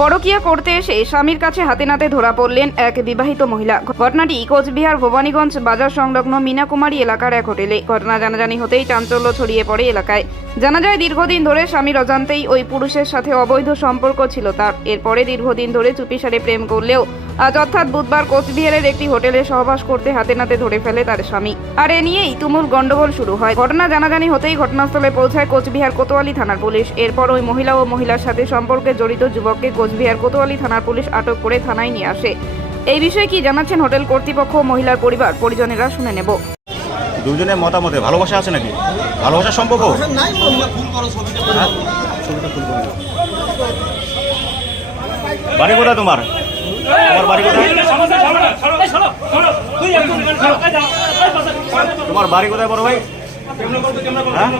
পরকিয়া করতে এসে স্বামীর কাছে হাতে নাতে ধরা পড়লেন এক বিবাহিত মহিলা। ঘটনাটি কোচবিহার ভবানীগঞ্জ বাজার সংলগ্ন মিনাকুমারী এলাকার এক হোটেলে। ঘটনা জানাজানি হতেই চাঞ্চল্য ছড়িয়ে পড়ে এলাকায়। জানা যায়, দীর্ঘদিন ধরে স্বামীর অজান্তেই ওই পুরুষের সাথে অবৈধ সম্পর্ক ছিল তার। এরপরে দীর্ঘদিন ধরে চুপিসারে প্রেম করলেও আজ অর্থাৎ বুধবার কোচবিহারের একটি হোটেলে সহবাস করতে হাতে নাতে ধরে ফেলে তার স্বামী। আর এ নিয়েই তুমুল গন্ডগোল শুরু হয়। ঘটনা জানাজানি হতেই ঘটনাস্থলে পৌঁছায় কোচবিহার কোতোয়ালি থানার পুলিশ। এরপর ওই মহিলা ও মহিলার সাথে সম্পর্কে জড়িত যুবককে কোচবিহার কোতোয়ালি থানার পুলিশ আটক করে থানায় নিয়ে আসে। এই বিষয়ে কি জানাচ্ছেন হোটেল কর্তৃপক্ষ মহিলার পরিবার? পরিজনেরা শুনে নেব। দুজনের মতামতে ভালোবাসা আছে নাকি? ভালোবাসার সম্পর্ক হ্যাঁ? বাড়ি কোথায় তোমার? তোমার বাড়ি কোথায়? তোমার বাড়ি কোথায় বড় ভাই? হ্যাঁ?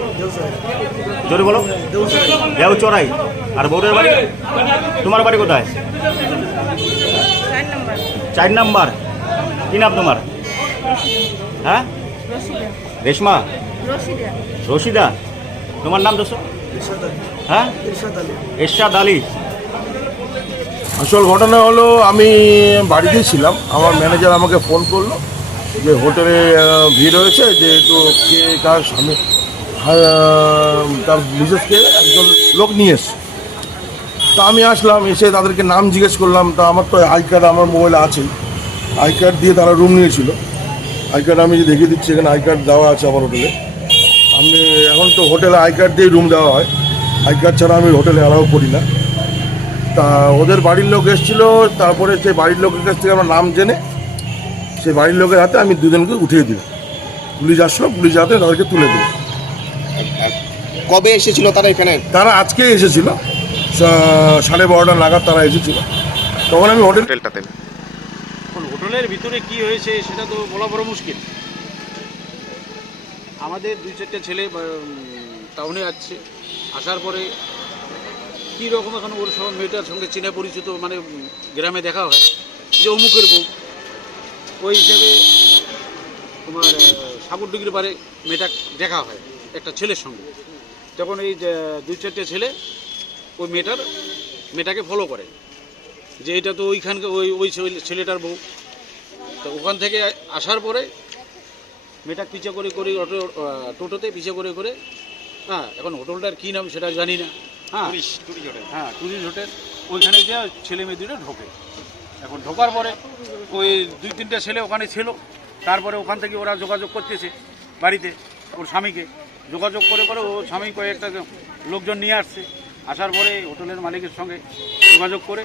জোরে বলো। দেও চড়াই আর বৌদের বাড়ি? তোমার বাড়ি কোথায়? চার নাম্বার। কি নাম তোমার? হ্যাঁ? রেশমা? রশিদা। তোমার নাম দোষ? হ্যাঁ? এরশাদ আলী। আসল ঘটনা হলো আমি বাড়িতেই ছিলাম। আমার ম্যানেজার আমাকে ফোন করল যে হোটেলে ভিড় হয়েছে যেহেতু কে কার স্বামী আহ, তার মিসেসকে একজন লোক নিয়ে এসছে। তা আমি আসলাম এসে তাদেরকে নাম জিজ্ঞেস করলাম তা আমার তো আই কার্ড আমার মোবাইলে আছেই। আই কার্ড দিয়ে তারা রুম নিয়েছিল। আই কার্ড আমি যে দেখিয়ে দিচ্ছি এখানে আই কার্ড দেওয়া আছে আমার হোটেলে। আমি এখন তো হোটেলে আই কার্ড দিয়ে রুম দেওয়া হয়। আই কার্ড ছাড়া আমি হোটেলে অ্যালাউ করি না। তা ওদের বাড়ির লোক এসেছিল তারপরে সেই বাড়ির লোকের কাছ থেকে আমার নাম জেনে সেই বাড়ির লোকের হাতে আমি দুজনকে উঠিয়ে দিলাম। পুলিশ আসলো পুলিশ হাতে তাদেরকে তুলে দিল। কবে এসেছিল তারা এখানে? তারা আজকে এসেছিল। সাড়ে বারোটা নাগাদ তারা এসেছিল। তখন আমি হোটেল হোটেলটাতে। হোটেলের ভিতরে কি হয়েছে সেটা তো বলা বড় মুশকিল। আমাদের দুই চারটে ছেলে টাউনে আসছে আসার পরে কী রকম এখন ওর সব মেয়েটার সঙ্গে চেনা পরিচিত মানে গ্রামে দেখা হয় যে অমুকের বউ। ওই হিসেবে তোমার আহ, সাগরডিগির পারে মেয়েটা দেখা হয় একটা ছেলের সঙ্গে। তখন এই দুই চারটে ছেলে ওই মেয়েটার মেয়েটাকে ফলো করে। যে এটা তো ওইখানকে ওই ওই ছেলেটার বউ। তো ওখান থেকে আসার পরে মেয়েটা পিছে করে করে অটো টোটোতে পিছে করে করে হ্যাঁ এখন হোটেলটার কী নাম সেটা জানি না। হ্যাঁ হ্যাঁ টুরিস্ট হোটেল। ওইখানে যে ছেলে মেয়ে দুটো ঢোকে। এখন ঢোকার পরে ওই দুই তিনটা ছেলে ওখানে ছিল। তারপরে ওখান থেকে ওরা যোগাযোগ করতেছে বাড়িতে ওর স্বামীকে। যোগাযোগ করে করে ও স্বামী কয়েকটা লোকজন নিয়ে আসছে। আসার পরে হোটেলের মালিকের সঙ্গে যোগাযোগ করে